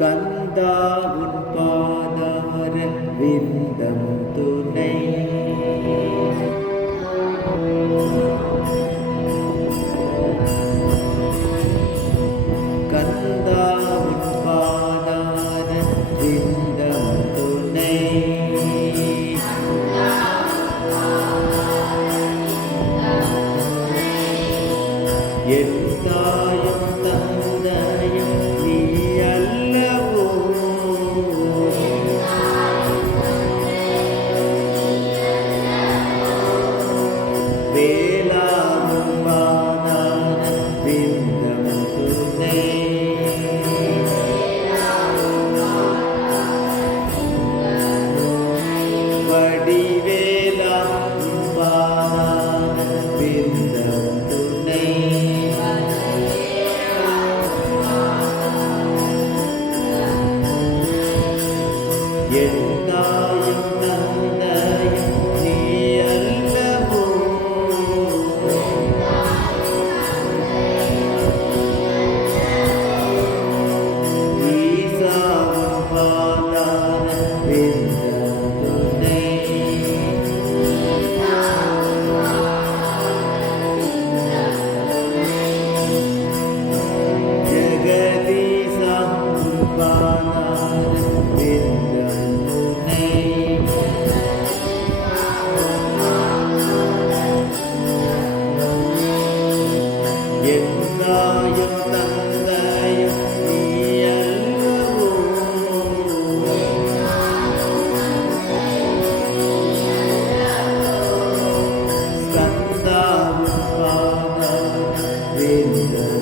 கந்தா உன் பாதார விந்தம் துணை கந்தா உன் பாதார விந்தம் துணை என் தாயும் தந்தையும் நீ அல்லவோ வேளாவும் பாதார விந்தம் துணை வடிவேலாவும் பாதார விந்தம் துணை என் தாயும் தந்தையும் நீ அல்லவோ ஈசாவும் பாதார விந்தம் துணை ஜெகதீசாவும் பாதார விந்தம் துணை என் தாயும் தந்தையும் நீ அல்லவோ ஸ்கந்தாவும் பாதார விந்தம்